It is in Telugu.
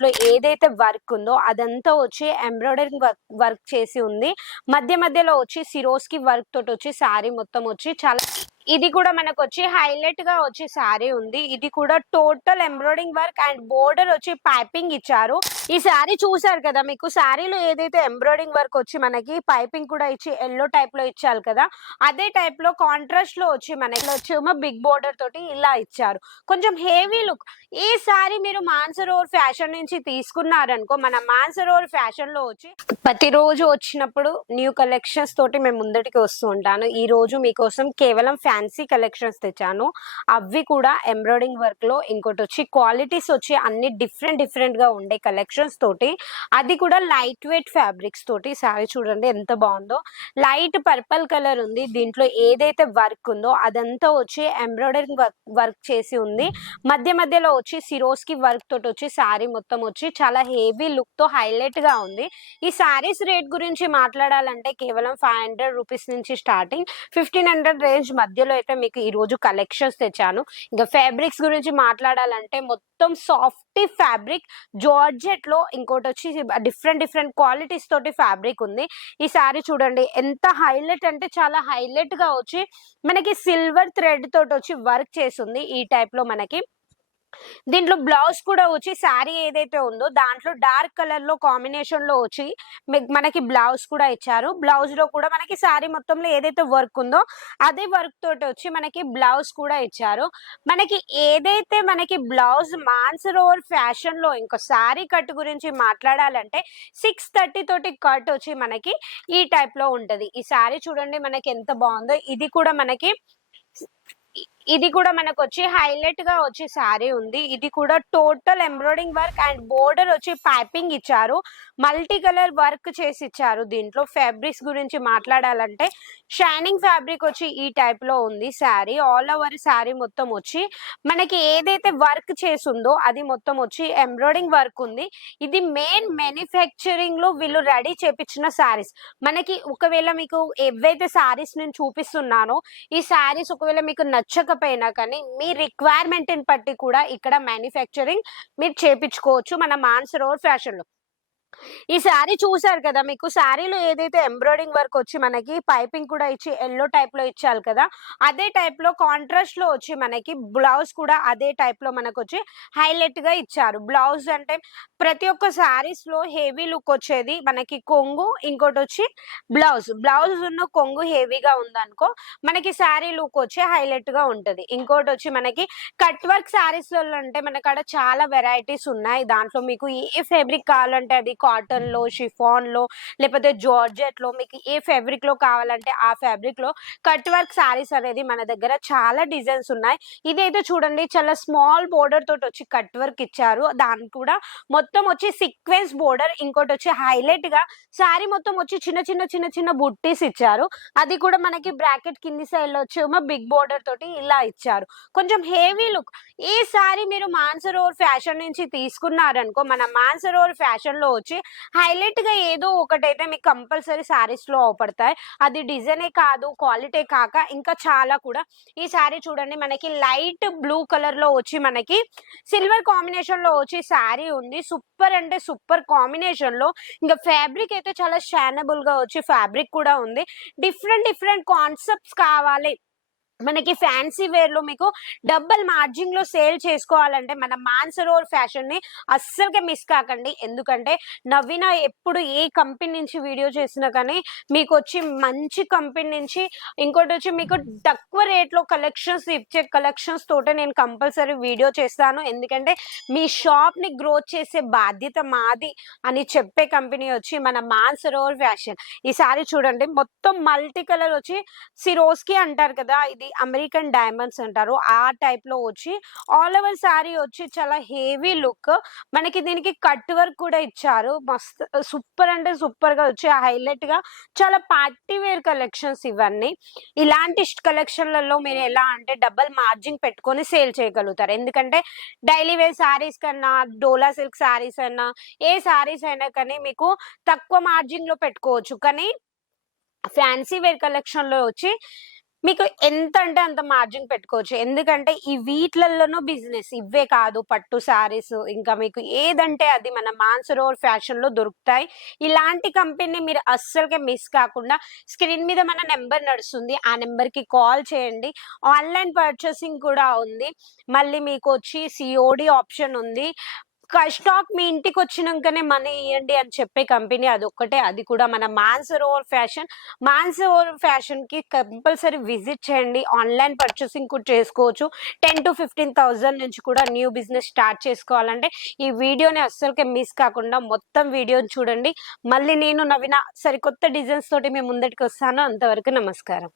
దీంట్లో ఏదైతే వర్క్ ఉందో అదంతా వచ్చి ఎంబ్రాయిడరింగ్ వర్క్ చేసి ఉంది. మధ్య మధ్యలో వచ్చి సిరోస్ కి వర్క్ తోటి వచ్చి శారీ మొత్తం వచ్చి చాలా ఇది కూడా మనకు వచ్చి హైలైట్ గా వచ్చి శారీ ఉంది. ఇది కూడా total embroidering work and border వచ్చి పైపింగ్ ఇచ్చారు. ఈ శారీ చూసారు కదా, మీకు శారీలో ఏదైతే ఎంబ్రాయిడరింగ్ వర్క్ వచ్చి మనకి పైపింగ్ కూడా ఇచ్చి ఎల్లో టైప్ లో ఇచ్చారు కదా, అదే టైప్ లో కాంట్రాస్ట్ లో వచ్చి మనకి వచ్చేమో బిగ్ బోర్డర్ తోటి ఇలా ఇచ్చారు. కొంచెం హెవీ లుక్. ఈ శారీ మీరు మాన్సరోవర్ ఫ్యాషన్ నుంచి తీసుకున్నారనుకో, మన మాన్సరోవర్ ఫ్యాషన్ లో వచ్చి ప్రతిరోజు వచ్చినప్పుడు న్యూ కలెక్షన్స్ తోటి మేము ముందటికి వస్తూ ఉంటాను. ఈ రోజు మీకోసం కేవలం ఫ్యాన్సీ కలెక్షన్స్ తెచ్చాను. అవి కూడా ఎంబ్రాయిడరింగ్ వర్క్ లో, ఇంకోటి వచ్చి క్వాలిటీస్ వచ్చి అన్ని డిఫరెంట్ గా ఉండే కలెక్షన్స్ తోటి, అది కూడా లైట్ వెయిట్ ఫ్యాబ్రిక్స్ తోటి. శారీ చూడండి ఎంత బాగుందో, లైట్ పర్పల్ కలర్ ఉంది. దీంట్లో ఏదైతే వర్క్ ఉందో అదంతా వచ్చి ఎంబ్రాయిడరింగ్ వర్క్ చేసి ఉంది. మధ్య మధ్యలో వచ్చి సిరోస్ కి వర్క్ తోటి వచ్చి శారీ మొత్తం వచ్చి చాలా హెవీ లుక్ తో హైలైట్ గా ఉంది. ఈ శారీస్ రేట్ గురించి మాట్లాడాలంటే కేవలం 500 రూపీస్ నుంచి స్టార్టింగ్ 1500 రేంజ్ మధ్యలో అయితే మీకు ఈ రోజు కలెక్షన్స్ తెచ్చాను. ఇంకా ఫ్యాబ్రిక్స్ గురించి మాట్లాడాలంటే మొత్తం సాఫ్ట్ ఫ్యాబ్రిక్ జార్జెట్ లో, ఇంకోటి వచ్చి డిఫరెంట్ క్వాలిటీస్ తోటి ఫ్యాబ్రిక్ ఉంది. ఈ శారీ చూడండి ఎంత హైలైట్ అంటే చాలా హైలైట్ గా వచ్చి మనకి సిల్వర్ థ్రెడ్ తోటి వచ్చి వర్క్ చేసింది ఈ టైప్ లో. మనకి దీంట్లో బ్లౌజ్ కూడా వచ్చి శారీ ఏదైతే ఉందో దాంట్లో డార్క్ కలర్ లో కాంబినేషన్ లో వచ్చి మనకి బ్లౌజ్ కూడా ఇచ్చారు. బ్లౌజ్ లో కూడా మనకి శారీ మొత్తంలో ఏదైతే వర్క్ ఉందో అదే వర్క్ తోటి వచ్చి మనకి బ్లౌజ్ కూడా ఇచ్చారు. మనకి ఏదైతే మనకి బ్లౌజ్ మాన్సరోవర్ ఫ్యాషన్ లో ఇంకో శారీ కట్ గురించి మాట్లాడాలంటే 630 తోటి కట్ వచ్చి మనకి ఈ టైప్ లో ఉంటది. ఈ శారీ చూడండి మనకి ఎంత బాగుందో. ఇది కూడా మనకు వచ్చి హైలైట్ గా వచ్చి శారీ ఉంది. ఇది కూడా total embroidering work and border వచ్చి పైపింగ్ ఇచ్చారు. మల్టీ కలర్ వర్క్ చేసి ఇచ్చారు. దీంట్లో ఫ్యాబ్రిక్స్ గురించి మాట్లాడాలంటే షైనింగ్ ఫ్యాబ్రిక్ వచ్చి ఈ టైప్ లో ఉంది. శారీ ఆల్ ఓవర్ శారీ మొత్తం వచ్చి మనకి ఏదైతే వర్క్ చేసిందో అది మొత్తం వచ్చి ఎంబ్రాయిడరింగ్ వర్క్ ఉంది. ఇది మెయిన్ మ్యానుఫ్యాక్చరింగ్ లో వీళ్ళు రెడీ చేపించిన శారీస్. మనకి ఒకవేళ మీకు ఏవైతే శారీస్ నేను చూపిస్తున్నానో ఈ శారీస్ ఒకవేళ మీకు నచ్చకపోయినా కానీ మీ రిక్వైర్మెంట్ ని బట్టి కూడా ఇక్కడ మ్యానుఫ్యాక్చరింగ్ మీరు చేపించుకోవచ్చు మన మాన్సరోవర్ ఫ్యాషన్ లో. ఈ శారీ చూసారు కదా, మీకు శారీలో ఏదైతే ఎంబ్రాయిడరింగ్ వర్క్ వచ్చి మనకి పైపింగ్ కూడా ఇచ్చి ఎల్లో టైప్ లో ఇచ్చారు కదా, అదే టైప్ లో కాంట్రాస్ట్ లో వచ్చి మనకి బ్లౌజ్ కూడా అదే టైప్ లో మనకు వచ్చి హైలైట్ గా ఇచ్చారు. బ్లౌజ్ అంటే ప్రతి ఒక్క శారీస్ లో హెవీ లుక్ వచ్చేది మనకి కొంగు, ఇంకోటి వచ్చి బ్లౌజ్ ఉన్న కొంగు హెవీగా ఉందనుకో మనకి శారీ లుక్ వచ్చి హైలైట్ గా ఉంటది. ఇంకోటి వచ్చి మనకి కట్ వర్క్ శారీస్ లో అంటే మనకాడ చాలా వెరైటీస్ ఉన్నాయి. దాంట్లో మీకు ఏ ఫ్యాబ్రిక్ కావాలంటే అది కాటన్ లో, షిఫాన్ లో, లేకపోతే జార్జెట్ లో, మీకు ఏ ఫ్యాబ్రిక్ లో కావాలంటే ఆ ఫ్యాబ్రిక్ లో కట్ వర్క్ శారీస్ అనేది మన దగ్గర చాలా డిజైన్స్ ఉన్నాయి. ఇదైతే చూడండి చాలా స్మాల్ బోర్డర్ తోటి వచ్చి కట్ వర్క్ ఇచ్చారు. దానికి కూడా మొత్తం వచ్చి సీక్వెన్స్ బోర్డర్, ఇంకోటి వచ్చి హైలైట్ గా శారీ మొత్తం వచ్చి చిన్న బుట్టీస్ ఇచ్చారు. అది కూడా మనకి బ్రాకెట్ కింది సైడ్ లో వచ్చి బిగ్ బోర్డర్ తోటి ఇలా ఇచ్చారు. కొంచెం హెవీ లుక్. ఈ శారీ మీరు మాన్సరోవర్ ఫ్యాషన్ నుంచి తీసుకున్నారనుకో, మన మాన్సరోవర్ ఫ్యాషన్ లో వచ్చి హైలైట్ గా ఏదో ఒకటైతే మీకు కంపల్సరీ శారీస్ లో అవపడతాయి. అది డిజైనే కాదు, క్వాలిటీ కాక ఇంకా చాలా కూడా. ఈ శారీ చూడండి మనకి లైట్ బ్లూ కలర్ లో వచ్చి మనకి సిల్వర్ కాంబినేషన్ లో వచ్చి శారీ ఉంది. సూపర్ అంటే సూపర్ కాంబినేషన్ లో. ఇంకా ఫ్యాబ్రిక్ అయితే చాలా షైనబుల్ గా వచ్చి ఫ్యాబ్రిక్ కూడా ఉంది. డిఫరెంట్ కాన్సెప్ట్స్ కావాలి మనకి ఫ్యాన్సీ వేర్ లో, మీకు డబుల్ మార్జిన్ లో సేల్ చేసుకోవాలంటే మన మాన్సరోవర్ ఫ్యాషన్ ని అస్సలుగా మిస్ కాకండి. ఎందుకంటే నవీన ఎప్పుడు ఏ కంపెనీ నుంచి వీడియో చేసినా కానీ మీకు వచ్చి మంచి కంపెనీ నుంచి, ఇంకోటి వచ్చి మీకు తక్కువ రేట్ లో కలెక్షన్స్ ఇచ్చే కలెక్షన్స్ తోటే నేను కంపల్సరీ వీడియో చేస్తాను. ఎందుకంటే మీ షాప్ ని గ్రోత్ చేసే బాధ్యత మాది అని చెప్పే కంపెనీ వచ్చి మన మాన్సరోవర్ ఫ్యాషన్. ఈ సారీ చూడండి మొత్తం మల్టీ కలర్ వచ్చి సిరోస్కి అంటారు కదా, ఇది అమెరికన్ డైమండ్స్ అంటారు. ఆ టైప్ లో వచ్చి ఆల్ ఓవర్ శారీ వచ్చి చాలా హెవీ లుక్. మనకి దీనికి కట్ వర్క్ కూడా ఇచ్చారు. మస్త్ సూపర్ అంటే సూపర్ గా వచ్చి హైలైట్ గా చాలా పార్టీ వేర్ కలెక్షన్స్ ఇవన్నీ. ఇలాంటి కలెక్షన్లలో మీరు ఎలా అంటే డబల్ మార్జిన్ పెట్టుకొని సేల్ చేయగలుగుతారు. ఎందుకంటే డైలీ వేర్ శారీస్ కన్నా, డోలా సిల్క్ శారీస్ అయినా, ఏ శారీస్ అయినా కానీ మీకు తక్కువ మార్జిన్ లో పెట్టుకోవచ్చు. కానీ ఫ్యాన్సీ వేర్ కలెక్షన్ లో వచ్చి మీకు ఎంత అంటే అంత మార్జిన్ పెట్టుకోవచ్చు. ఎందుకంటే ఈ వీటిలల్లోనూ బిజినెస్ ఇవ్వే కాదు పట్టు శారీస్ ఇంకా మీకు ఏదంటే అది మన మాన్సరోవర్ ఫ్యాషన్‌లో దొరుకుతాయి. ఇలాంటి కంపెనీని మీరు అస్సలకే మిస్ కాకుండా స్క్రీన్ మీద మన నంబర్ నడుస్తుంది. ఆ నంబర్‌కి కాల్ చేయండి. ఆన్‌లైన్ పర్చేసింగ్ కూడా ఉంది. మళ్ళీ మీకొచ్చి సీఓడీ ఆప్షన్ ఉంది. స్టాక్ మీ ఇంటికొచ్చినంకనే మనీ ఇయ్యండి అని చెప్పే కంపెనీ అదొక్కటే. అది కూడా మన మాన్సరోవర్ ఫ్యాషన్. మాన్సరోవర్ ఫ్యాషన్‌కి కంపల్సరీ విజిట్ చేయండి. ఆన్‌లైన్ పర్చేసింగ్ కూడా చేసుకోవచ్చు. 10,000-15,000 నుంచి కూడా న్యూ బిజినెస్ స్టార్ట్ చేసుకోవాలంటే ఈ వీడియోని అస్సలకే మిస్ కాకుండా మొత్తం వీడియోని చూడండి. మళ్ళీ నేను నవీన సరికొత్త డిజైన్స్ తోటి మీ ముందటికొస్తాను. అంతవరకు నమస్కారం.